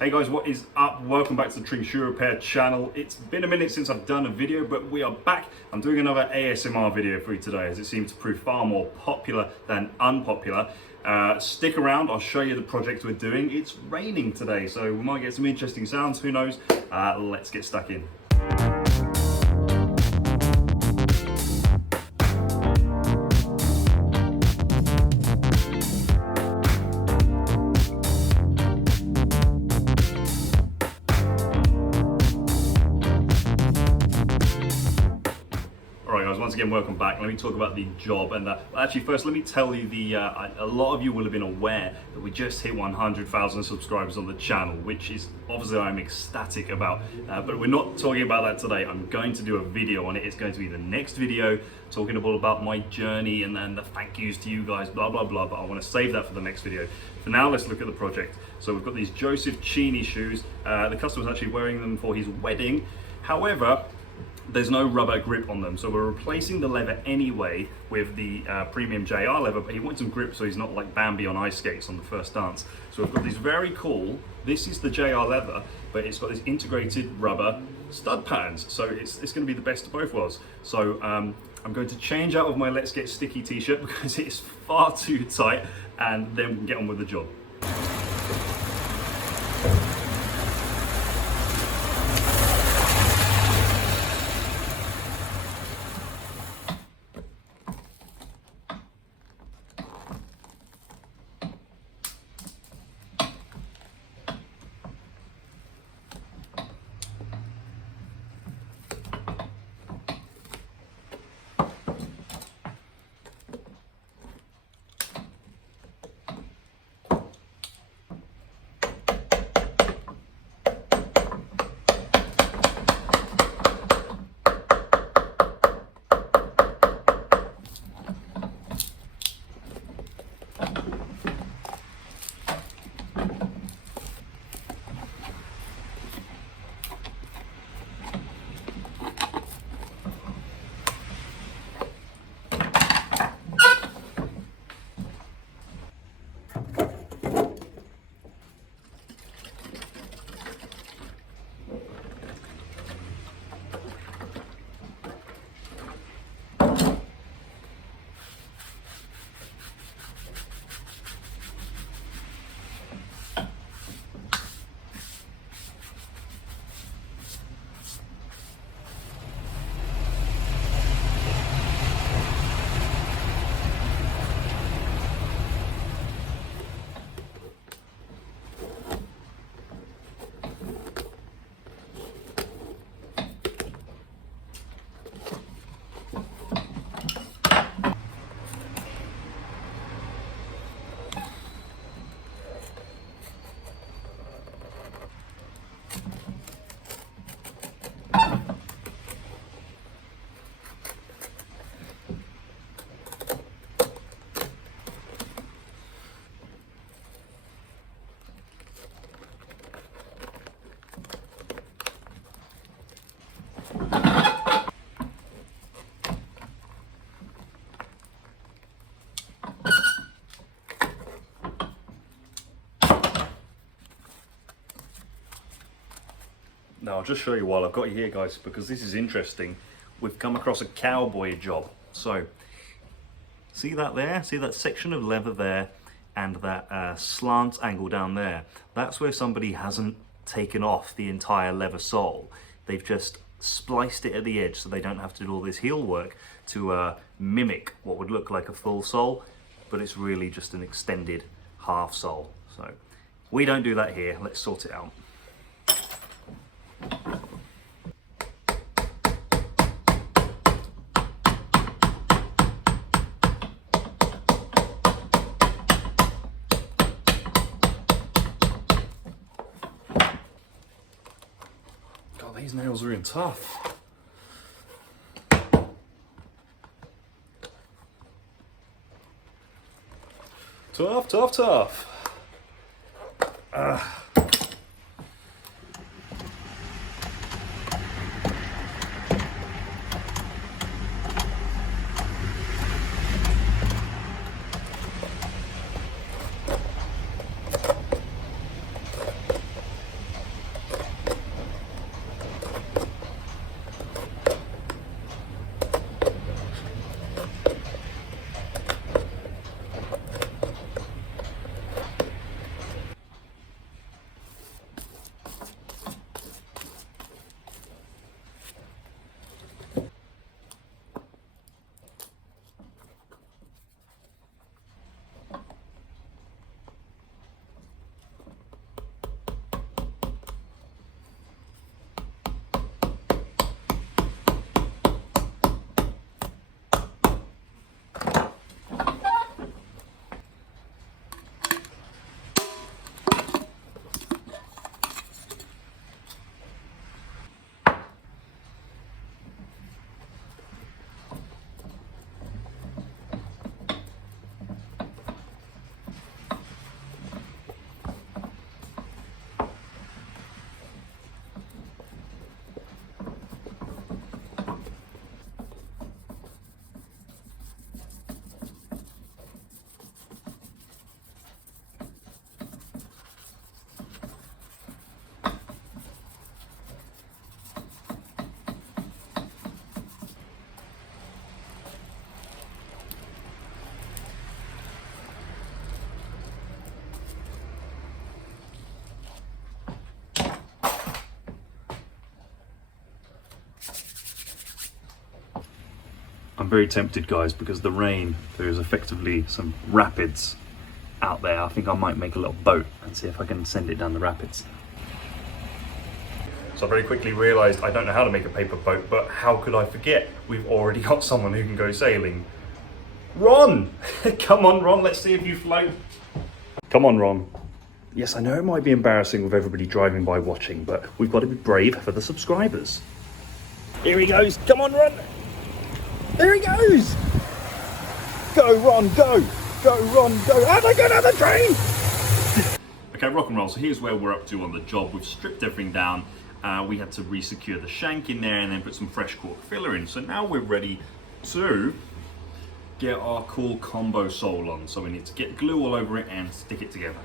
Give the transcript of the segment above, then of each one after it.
Hey guys, what is up? Welcome back to the Tring shoe repair channel. It's been a minute since I've done a video, but we are back. I'm doing another ASMR video for you today as it seems to prove far more popular than unpopular. Stick around, I'll show you the project we're doing. It's raining today, so we might get some interesting sounds, who knows? Let's get stuck in. Once again, welcome back. Let me talk about the job, and actually first let me tell you a lot of you will have been aware that we just hit 100,000 subscribers on the channel, which is obviously I'm ecstatic about, but we're not talking about that today. I'm going to do a video on it. It's going to be the next video talking about my journey and then the thank yous to you guys, blah blah blah, but I want to save that for the next video. For now, let's look at the project. So we've got these Joseph Cheaney shoes. The customer's actually wearing them for his wedding. However, there's no rubber grip on them, so we're replacing the leather anyway with the premium JR leather, but he wants some grip so he's not like Bambi on ice skates on the first dance. So we've got these very cool, this is the JR leather, but it's got this integrated rubber stud patterns, so it's going to be the best of both worlds. So I'm going to change out of my Let's Get Sticky t-shirt because it's far too tight, and then we can get on with the job. Now I'll just show you while I've got you here, guys, because this is interesting. We've come across a cowboy job. So see that there? See that section of leather there and that slant angle down there? That's where somebody hasn't taken off the entire leather sole. They've just spliced it at the edge so they don't have to do all this heel work to mimic what would look like a full sole, but it's really just an extended half sole. So we don't do that here. Let's sort it out. God, these nails are in tough. Tough, tough, tough. I'm very tempted, guys, because the rain, there is effectively some rapids out there. I think I might make a little boat and see if I can send it down the rapids. So I very quickly realised I don't know how to make a paper boat, but how could I forget? We've already got someone who can go sailing. Ron! Come on, Ron, let's see if you float. Come on, Ron. Yes, I know it might be embarrassing with everybody driving by watching, but we've got to be brave for the subscribers. Here he goes. Come on, Ron. There he goes. Go, Ron, go. Go, Ron, go. How'd I get out of the train? Okay, rock and roll. So here's where we're up to on the job. We've stripped everything down. We had to re-secure the shank in there and then put some fresh cork filler in. So now we're ready to get our cool combo sole on. So we need to get glue all over it and stick it together.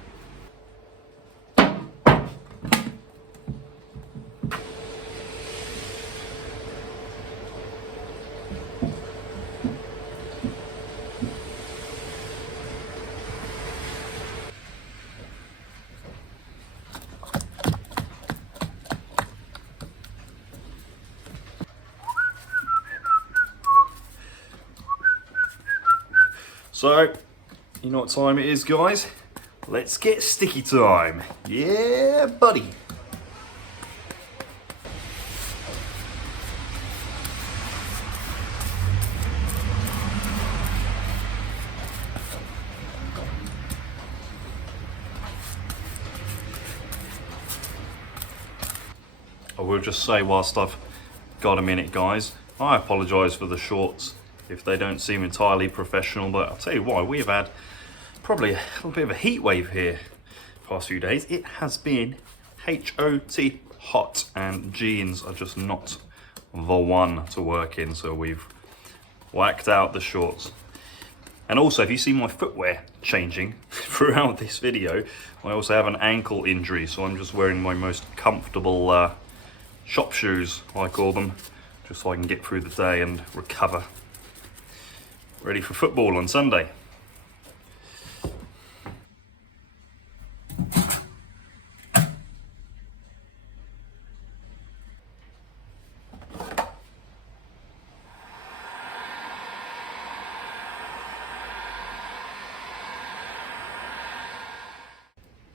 So, you know what time it is, guys? Let's get sticky time. Yeah, buddy. I will just say, whilst I've got a minute, guys, I apologise for the shorts if they don't seem entirely professional, but I'll tell you why, we've had probably a little bit of a heat wave here the past few days. It has been H-O-T hot, and jeans are just not the one to work in, so we've whacked out the shorts. And also, if you see my footwear changing throughout this video, I also have an ankle injury, so I'm just wearing my most comfortable shop shoes, I call them, just so I can get through the day and recover. Ready for football on Sunday.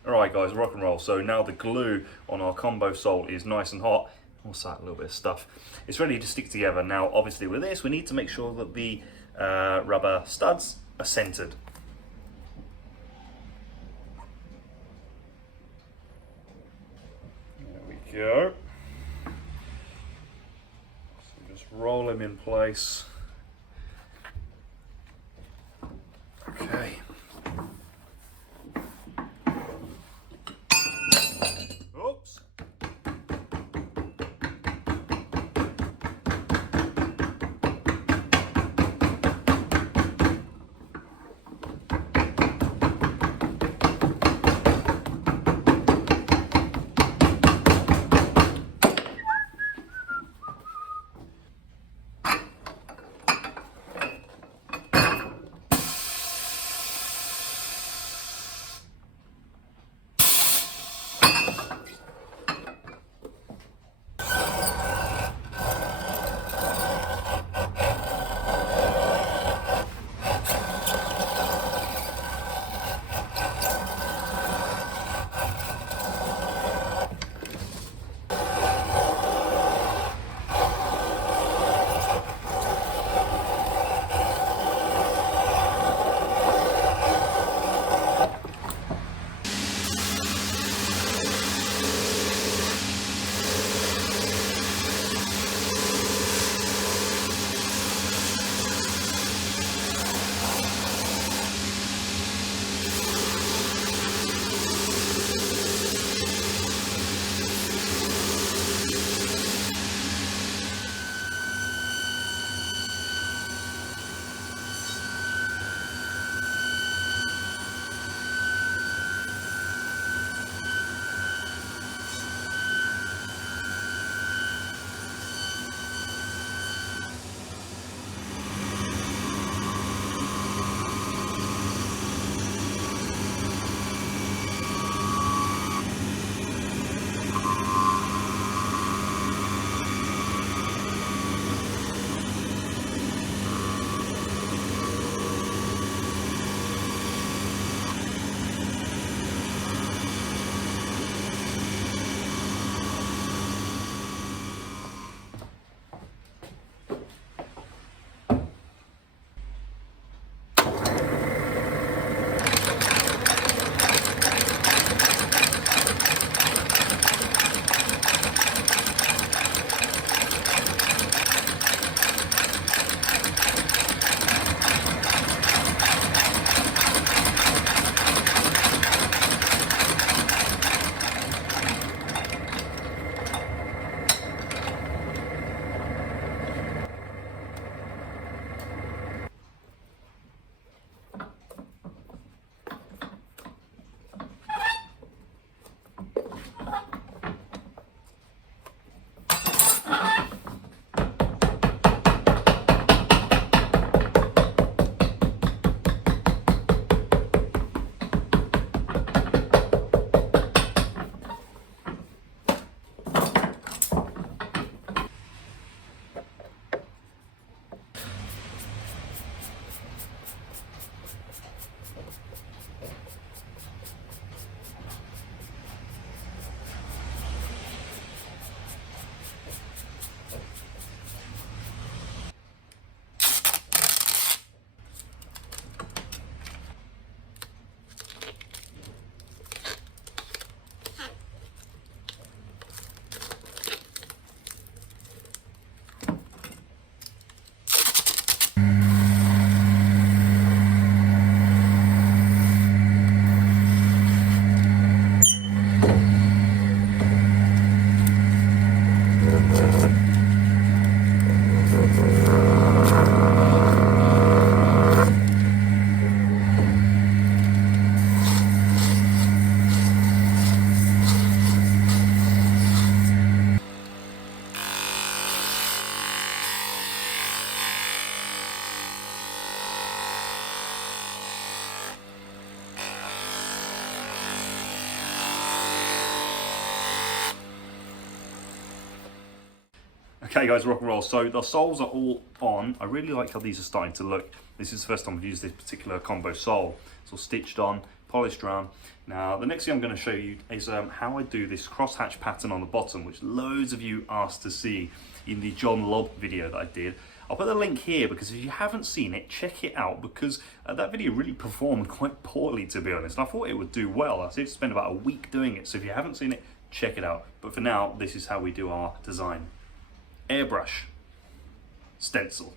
Alright guys, rock and roll. So now the glue on our combo sole is nice and hot. What's that? A little bit of stuff. It's ready to stick together. Now obviously with this we need to make sure that the rubber studs are centered. There we go. So just roll them in place. Okay. Oops. Okay guys, rock and roll. So the soles are all on. I really like how these are starting to look. This is the first time I've used this particular combo sole. It's all stitched on, polished around. Now the next thing I'm going to show you is how I do this crosshatch pattern on the bottom, which loads of you asked to see in the John Lobb video that I did. I'll put the link here because if you haven't seen it, check it out, because that video really performed quite poorly, to be honest. I thought it would do well. I spent about a week doing it, so if you haven't seen it, check it out. But for now, this is how we do our design. Airbrush, stencil.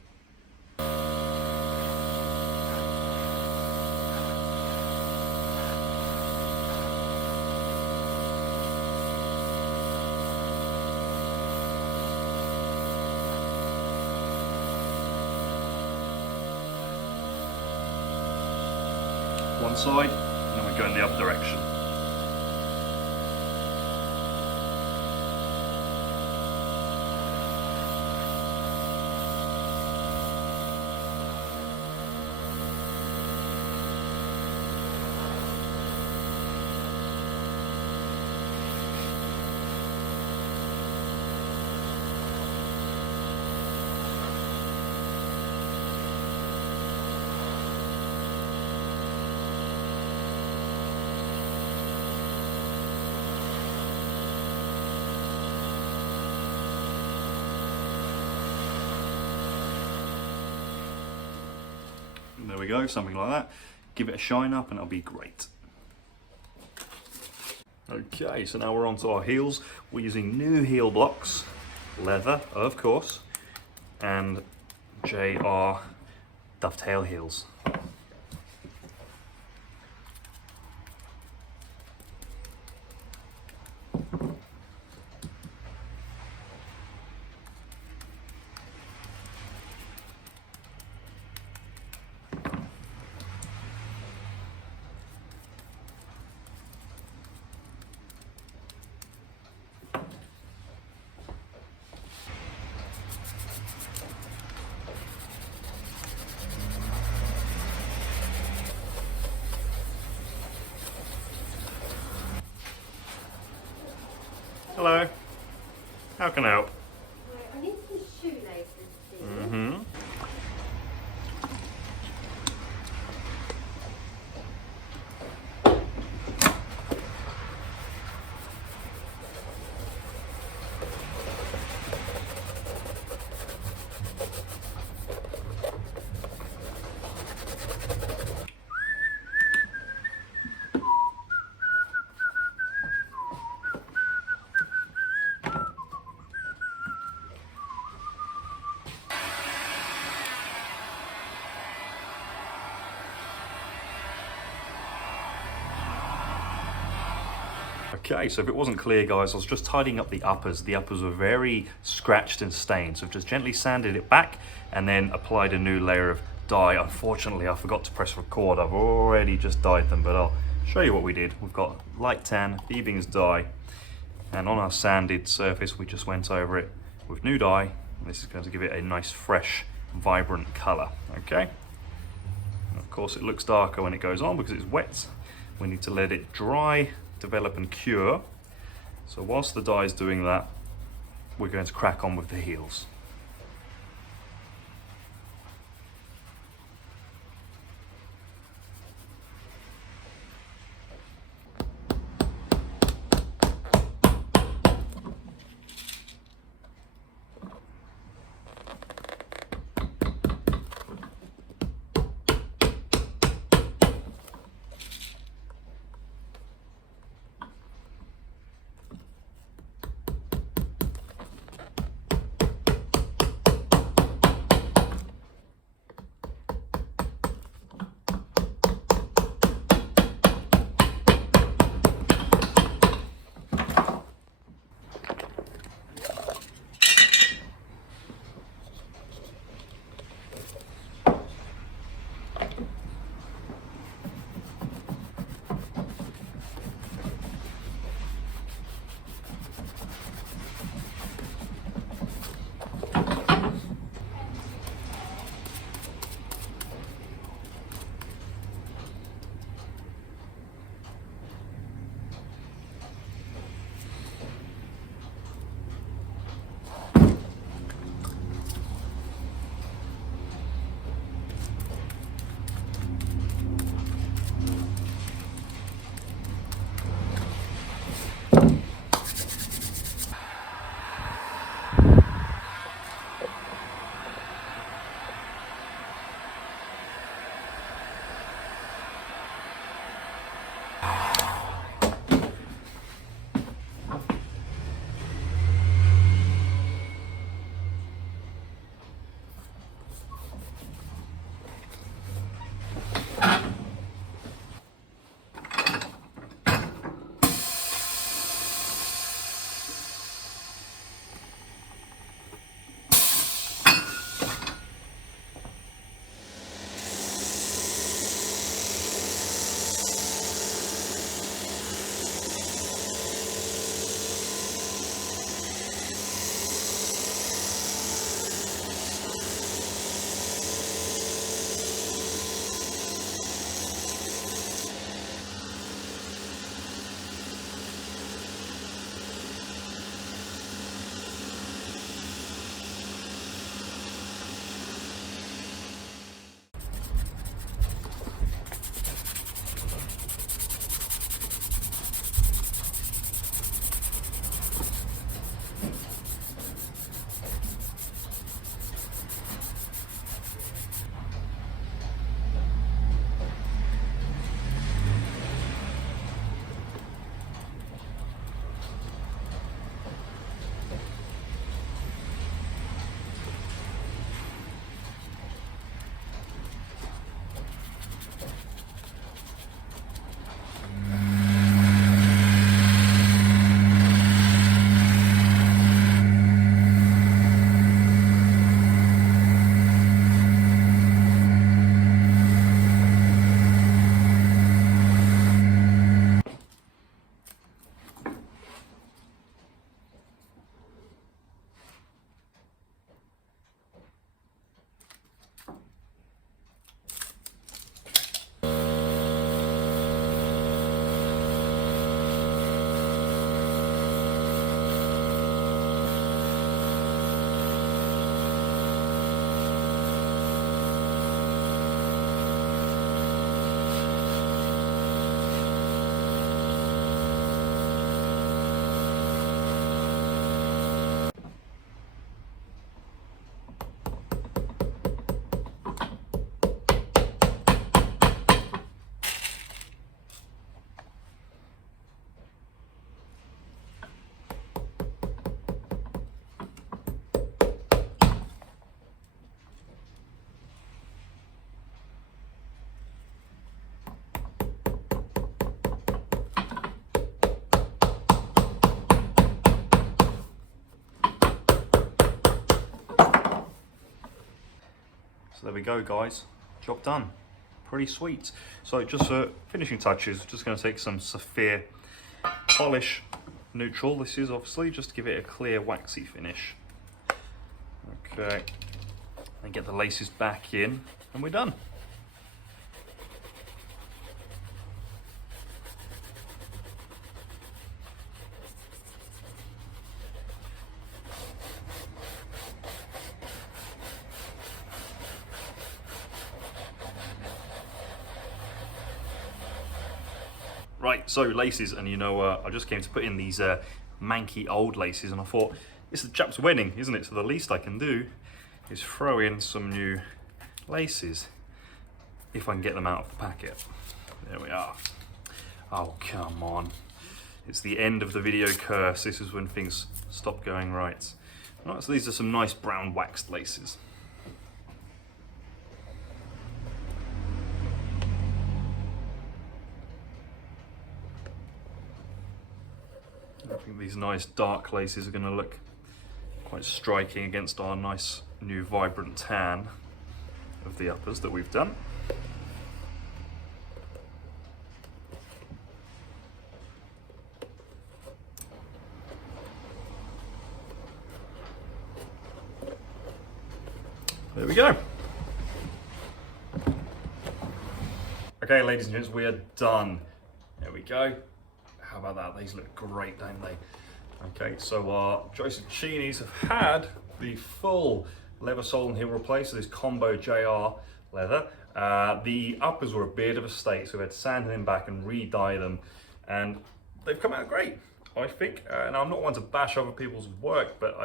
One side, and then we go in the other direction. There we go, something like that. Give it a shine up and it'll be great. Okay, so now we're on to our heels. We're using new heel blocks, leather, of course, and JR dovetail heels. Hello, how can I help? I need some shoelaces, please. Mm-hmm. Okay, so if it wasn't clear, guys, I was just tidying up the uppers. The uppers were very scratched and stained, so I've just gently sanded it back and then applied a new layer of dye. Unfortunately, I forgot to press record. I've already just dyed them, but I'll show you what we did. We've got light tan, Beebings dye, and on our sanded surface, we just went over it with new dye. This is going to give it a nice, fresh, vibrant color, okay? And of course, it looks darker when it goes on because it's wet. We need to let it dry, develop and cure. So whilst the dye is doing that, we're going to crack on with the heels. So there we go, guys. Job done. Pretty sweet. So just for finishing touches, just going to take some Saphir polish neutral. This is obviously just to give it a clear waxy finish. Okay, and get the laces back in, and we're done. Right, so laces, and you know, I just came to put in these manky old laces, and I thought, it's the chap's wedding, isn't it? So the least I can do is throw in some new laces, if I can get them out of the packet. There we are. Oh, come on. It's the end of the video curse. This is when things stop going right. Right, so these are some nice brown waxed laces. I think these nice dark laces are going to look quite striking against our nice new vibrant tan of the uppers that we've done. There we go. Okay, ladies and gents, we are done. There we go. How about that? These look great, don't they? Okay, so our Joseph Cheaneys have had the full leather sole and heel replaced, so this combo JR leather. The uppers were a bit of a state, so we had to sand them back and re-dye them, and they've come out great, I think. And I'm not one to bash other people's work, but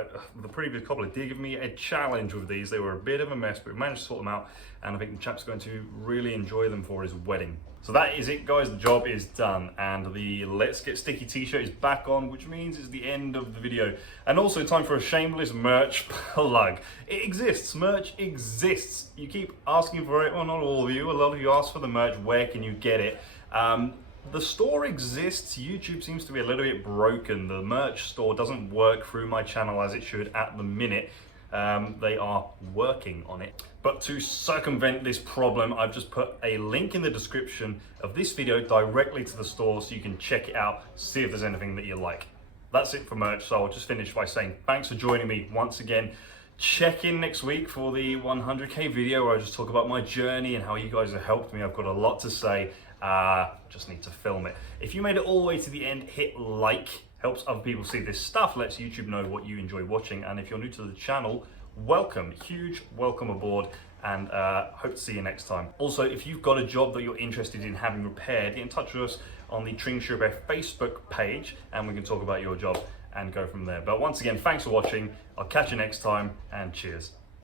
the previous couple did give me a challenge with these. They were a bit of a mess, but we managed to sort them out, and I think the chap's going to really enjoy them for his wedding. So that is it, guys. The job is done, and the Let's Get Sticky t-shirt is back on, which means it's the end of the video. And also time for a shameless merch plug. It exists. Merch exists. You keep asking for it. Well, not all of you. A lot of you ask for the merch. Where can you get it? The store exists. YouTube seems to be a little bit broken. The merch store doesn't work through my channel as it should at the minute. They are working on it. But to circumvent this problem, I've just put a link in the description of this video directly to the store so you can check it out, see if there's anything that you like. That's it for merch, so I'll just finish by saying thanks for joining me once again. Check in next week for the 100k video where I just talk about my journey and how you guys have helped me. I've got a lot to say, just need to film it. If you made it all the way to the end, hit like. Helps other people see this stuff, lets YouTube know what you enjoy watching, and if you're new to the channel, welcome, huge welcome aboard, and hope to see you next time. Also, if you've got a job that you're interested in having repaired, get in touch with us on the Tring Facebook page, and we can talk about your job and go from there. But once again, thanks for watching. I'll catch you next time, and cheers.